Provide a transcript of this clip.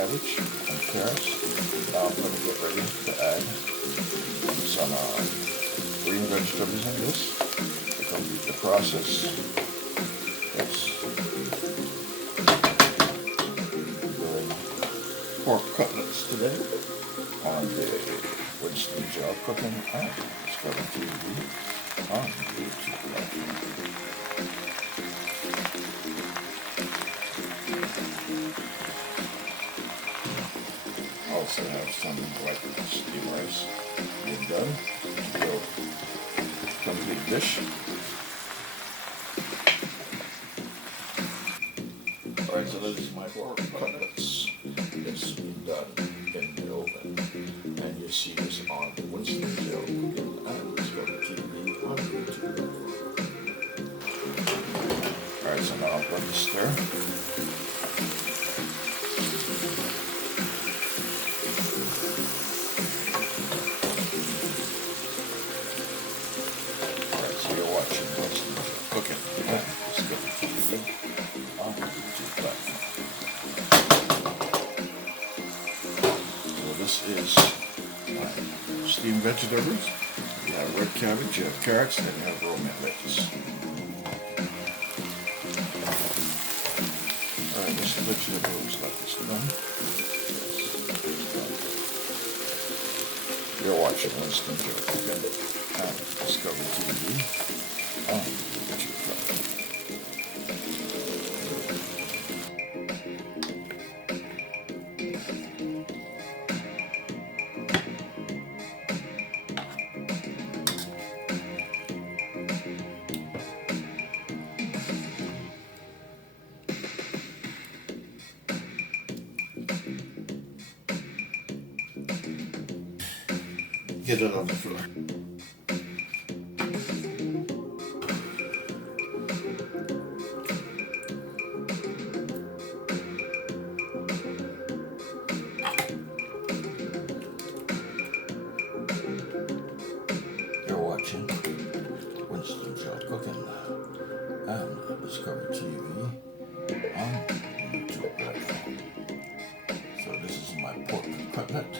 cabbage and carrots. Now I'm going to get ready to add some green vegetables in this to complete the process. Yes. Doing pork cutlets today on the Winston jar cooking and Discover TV on YouTube. Also have some white steam rice being done. So, complete dish. Alright, so this is my pork cutlets. It's been done in the oven. And you see this on the Winston Joe Cooking and Discover TV on YouTube. Alright, so now I'm going to stir. Cooking and Discover TV on the YouTube platform. So this is my steamed vegetables. You have red cabbage, you have carrots, and you have Aromatics. Alright, this vegetable is like this done. You're watching Winston Cooking and Discover TV on the YouTube platform. Get it on the floor. You're watching Winston Cooking and Discover TV on the YouTube platform. So this is my pork cutlet.